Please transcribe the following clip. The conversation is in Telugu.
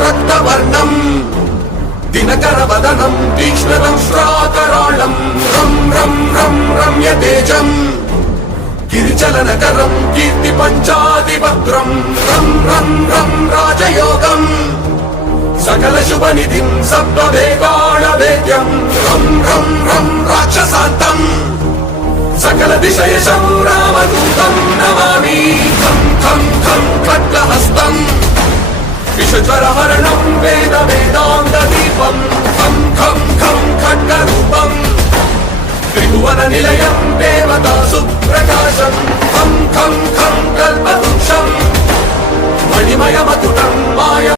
రక్తవర్ణం దినకరవదనం తీక్ష్ణం శ్రాకరాళం రం రం రం రమ్యతేజం గిరిచలనకరం కీర్తి పంచాదిభద్రం రం రం రం రాజయోగం సకల శుభనిధిం సప్తవేగాళవేద్యం రం రం రం రాక్షసాంతం సకల దిశయశం రామదూతం నమామి ఖం ఖం ఖం ఖడ్గహస్తం విషజ్వరహరణం వేద వేదాంత దీపం ఖం ఖం ఖం ఖడ్గరూపం త్రిభువన నిలయం దేవతా సుప్రకాశం ఖం ఖం ఖం కల్పవృక్షం మణిమయమతుటం మాయ